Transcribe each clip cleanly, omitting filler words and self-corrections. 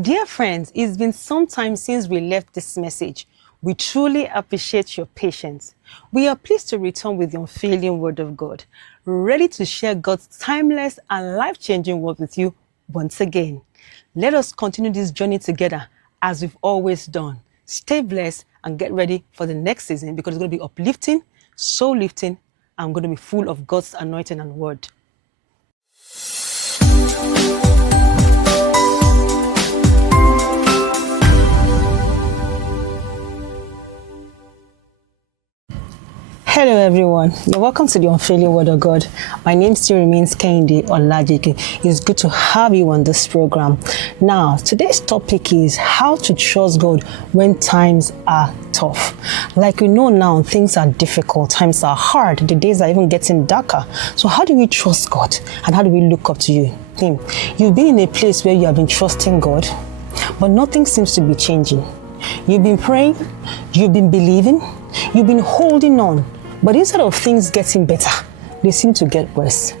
Dear friends, it's been some time since we left this message. We truly appreciate your patience. We are pleased to return with the Unfailing Word of God, ready to share God's timeless and life-changing word with you once again. Let us continue this journey together as we've always done. Stay blessed and get ready for the next season because it's going to be uplifting, soul-lifting, and going to be full of God's anointing and word. Hello everyone, you're welcome to the Unfailing Word of God. My name still remains Kehinde Olajike. It's good to have you on this program. Now, today's topic is how to trust God when times are tough. Like we know now, things are difficult, times are hard, the days are even getting darker. So how do we trust God and how do we look up to Him? You've been in a place where you have been trusting God, but nothing seems to be changing. You've been praying, you've been believing, you've been holding on. But instead of things getting better, they seem to get worse.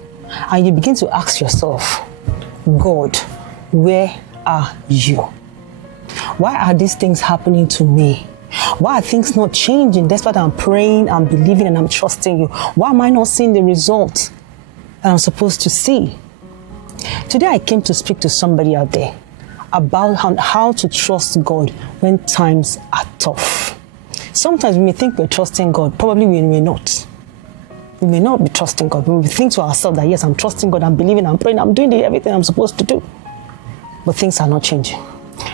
And you begin to ask yourself, God, where are you? Why are these things happening to me? Why are things not changing despite I'm praying, I'm believing, and I'm trusting you? Why am I not seeing the results that I'm supposed to see? Today I came to speak to somebody out there about how to trust God when times are tough. Sometimes we may think we're trusting God. Probably we may not. We may not be trusting God. We think to ourselves that, yes, I'm trusting God, I'm believing, I'm praying, I'm doing everything I'm supposed to do. But things are not changing.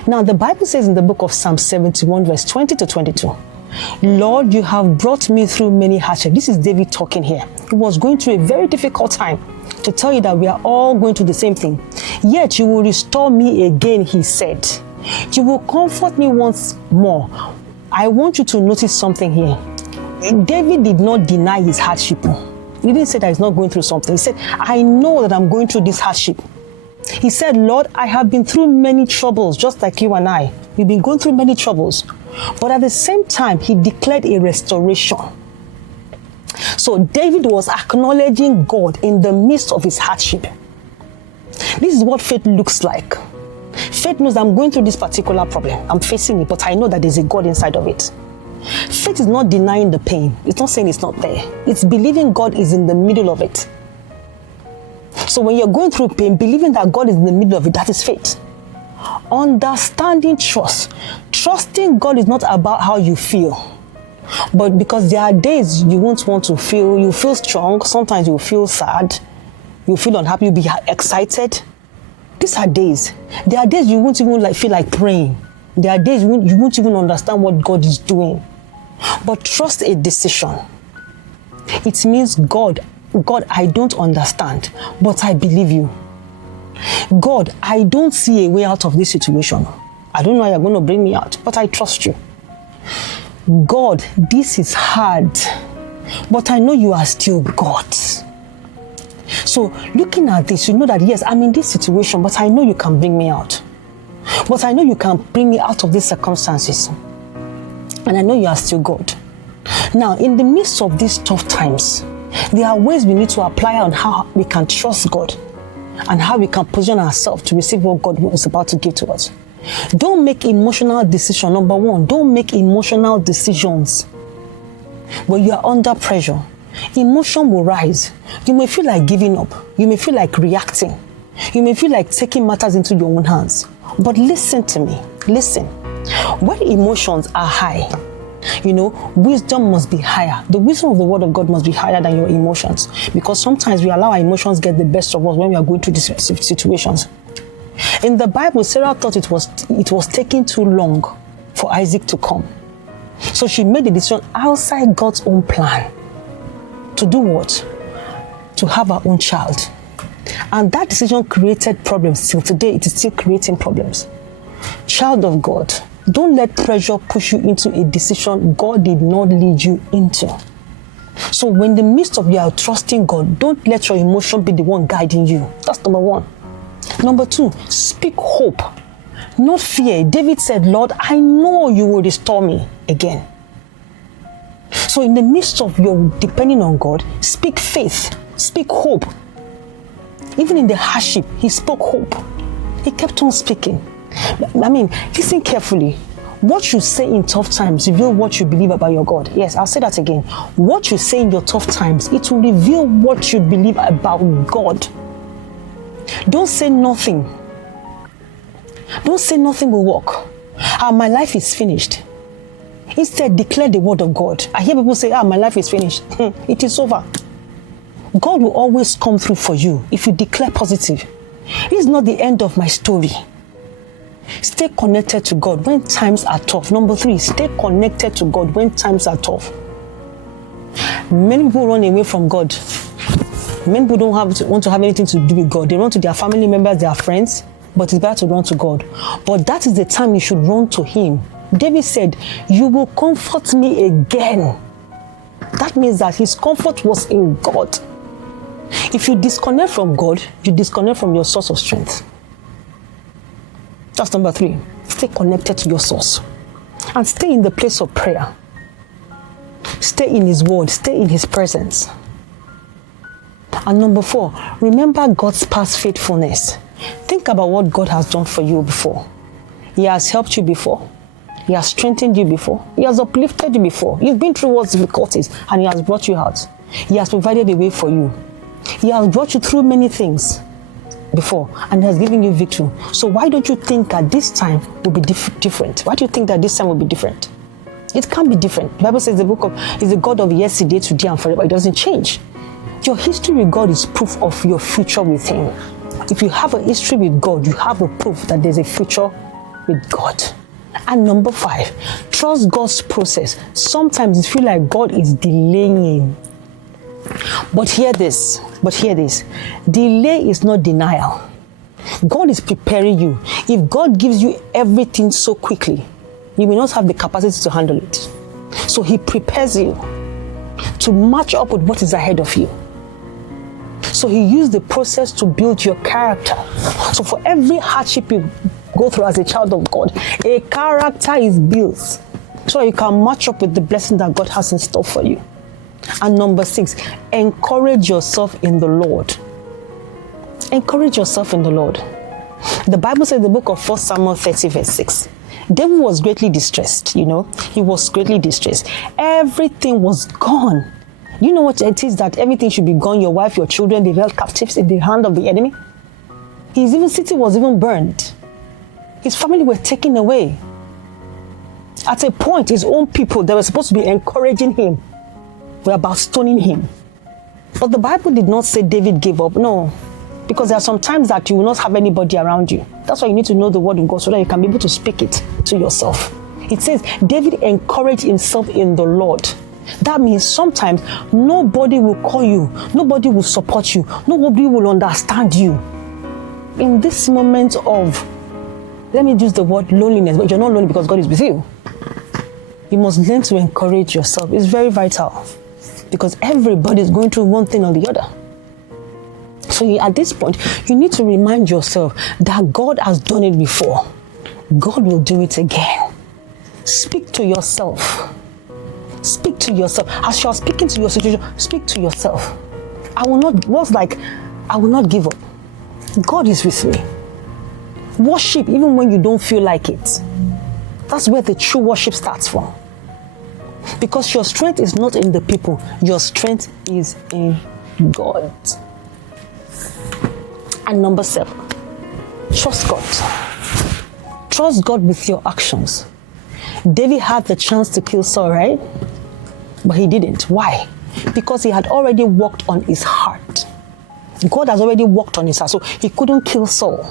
Now, the Bible says in the book of Psalm 71, verse 20 to 22, Lord, you have brought me through many hardships. This is David talking here. He was going through a very difficult time. To tell you that we are all going through the same thing. Yet you will restore me again, he said. You will comfort me once more. I want you to notice something here. David did not deny his hardship. He didn't say that he's not going through something. He said, I know that I'm going through this hardship. He said, Lord, I have been through many troubles, just like you and I. We've been going through many troubles. But at the same time, he declared a restoration. So David was acknowledging God in the midst of his hardship. This is what faith looks like. Faith knows I'm going through this particular problem. I'm facing it, but I know that there's a God inside of it. Faith is not denying the pain. It's not saying it's not there. It's believing God is in the middle of it. So when you're going through pain, believing that God is in the middle of it, that is faith. Understanding trust. Trusting God is not about how you feel. But because there are days you won't want to feel, you feel strong, sometimes you feel sad, you feel unhappy, you'll be excited. These are days. There are days you won't even feel like praying. There are days you won't even understand what God is doing. But trust a decision. It means, God, I don't understand, but I believe you. God, I don't see a way out of this situation. I don't know how you're going to bring me out, but I trust you. God, this is hard, but I know you are still God. So looking at this, you know that, yes, I'm in this situation, but I know you can bring me out. But I know you can bring me out of these circumstances. And I know you are still God. Now, in the midst of these tough times, there are ways we need to apply on how we can trust God and how we can position ourselves to receive what God is about to give to us. Don't make emotional decisions. Number one, don't make emotional decisions when you are under pressure. Emotion will rise. You may feel like giving up. You may feel like reacting. You may feel like taking matters into your own hands. But listen to me. Listen. When emotions are high, wisdom must be higher. The wisdom of the Word of God must be higher than your emotions. Because sometimes we allow our emotions get the best of us when we are going through these situations. In the Bible, Sarah thought it was taking too long for Isaac to come. So she made a decision outside God's own plan. To do what? To have her own child. And that decision created problems. Till today, it is still creating problems. Child of God, don't let pressure push you into a decision God did not lead you into. So when in the midst of your trusting God, don't let your emotion be the one guiding you. That's number one. Number two, speak hope, not fear. David said, Lord, I know you will restore me again. So in the midst of your depending on God, speak faith, speak hope. Even in the hardship, he spoke hope. He kept on speaking. I mean, listen carefully. What you say in tough times reveal what you believe about your God. Yes, I'll say that again. What you say in your tough times, it will reveal what you believe about God. Don't say nothing. Don't say nothing will work. My life is finished. Instead, declare the word of God. I hear people say, my life is finished. It is over. God will always come through for you if you declare positive. This is not the end of my story. Stay connected to God when times are tough. Number 3, stay connected to God when times are tough. Many people run away from God. Many people don't want to have anything to do with God. They run to their family members, their friends, but it's better to run to God. But that is the time you should run to Him. David said, "You will comfort me again." That means that his comfort was in God. If you disconnect from God, you disconnect from your source of strength. That's number 3. Stay connected to your source. And stay in the place of prayer. Stay in His word. Stay in His presence. And number 4, remember God's past faithfulness. Think about what God has done for you before. He has helped you before. He has strengthened you before. He has uplifted you before. You've been through what's difficulties and He has brought you out. He has provided a way for you. He has brought you through many things before and has given you victory. So why don't you think that this time will be different? Why do you think that this time will be different? It can't be different. The Bible says is the God of yesterday, today, and forever. It doesn't change. Your history with God is proof of your future with Him. If you have a history with God, you have a proof that there's a future with God. And number 5, trust God's process. Sometimes it feels like God is delaying. But hear this. Delay is not denial. God is preparing you. If God gives you everything so quickly, you may not have the capacity to handle it. So He prepares you to match up with what is ahead of you. So He used the process to build your character. So for every hardship you go through as a child of God, a character is built so you can match up with the blessing that God has in store for you. And number 6, encourage yourself in the Lord. Encourage yourself in the Lord. The Bible says in the book of 1 Samuel 30 verse 6, David was greatly distressed, He was greatly distressed. Everything was gone. You know what it is that everything should be gone? Your wife, your children, they held captives in the hand of the enemy. His city was even burned. His family were taken away. At a point, his own people, they were supposed to be encouraging him, were about stoning him. But the Bible did not say David gave up. No. Because there are some times that you will not have anybody around you. That's why you need to know the word of God so that you can be able to speak it to yourself. It says David encouraged himself in the Lord. That means sometimes nobody will call you, nobody will support you, nobody will understand you. In this moment of, let me use the word loneliness, but you're not lonely because God is with you. You must learn to encourage yourself. It's very vital because everybody is going through one thing or the other. So at this point, you need to remind yourself that God has done it before. God will do it again. Speak to yourself. Speak to yourself. As you're speaking to your situation, speak to yourself. I will not give up. God is with me. Worship even when you don't feel like it. That's where the true worship starts from. Because your strength is not in the people. Your strength is in God. And number 7, trust God. Trust God with your actions. David had the chance to kill Saul, right? But he didn't. Why? Because he had already worked on his heart. God has already worked on his heart, so he couldn't kill Saul.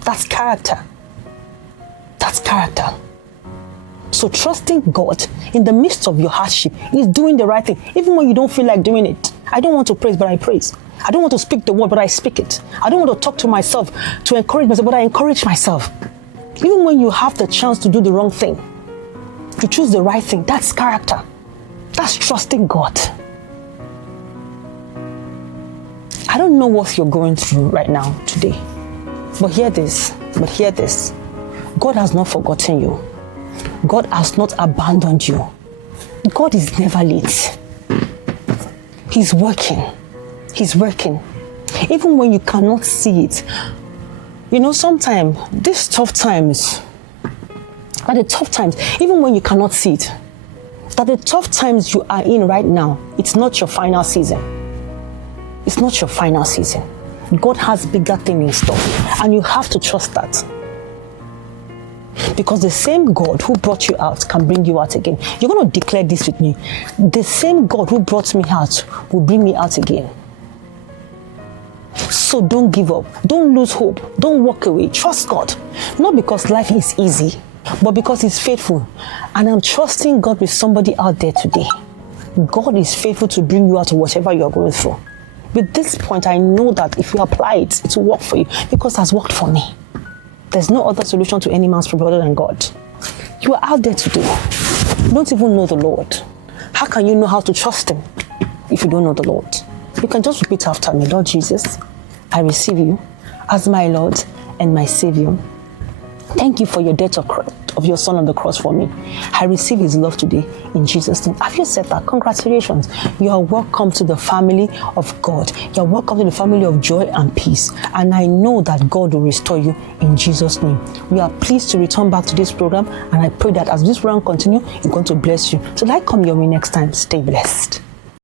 That's character. That's character. So trusting God in the midst of your hardship is doing the right thing, even when you don't feel like doing it. I don't want to praise, but I praise. I don't want to speak the word, but I speak it. I don't want to talk to myself to encourage myself, but I encourage myself. Even when you have the chance to do the wrong thing, to choose the right thing, that's character. That's trusting God. I don't know what you're going through right now, today. But hear this. God has not forgotten you. God has not abandoned you. God is never late. He's working. He's working. Even when you cannot see it, You know, sometimes these tough times are the tough times, even when you cannot see it. That the tough times you are in right now, it's not your final season. It's not your final season. God has bigger things in store, and you have to trust that. Because the same God who brought you out can bring you out again. You're going to declare this with me. The same God who brought me out will bring me out again. So don't give up. Don't lose hope. Don't walk away. Trust God. Not because life is easy, but because He's faithful. And I'm trusting God with somebody out there today. God is faithful to bring you out of whatever you are going through. With this point, I know that if you apply it, it will work for you, because it has worked for me. There's no other solution to any man's problem other than God. You are out there today. You don't even know the Lord. How can you know how to trust Him if you don't know the Lord? You can just repeat after me. Lord Jesus, I receive you as my Lord and my Savior. Thank you for your death of your Son on the cross for me. I receive His love today in Jesus' name. Have you said that? Congratulations. You are welcome to the family of God. You are welcome to the family of joy and peace. And I know that God will restore you in Jesus' name. We are pleased to return back to this program, and I pray that as this program continues, it's going to bless you. So like come your way next time. Stay blessed.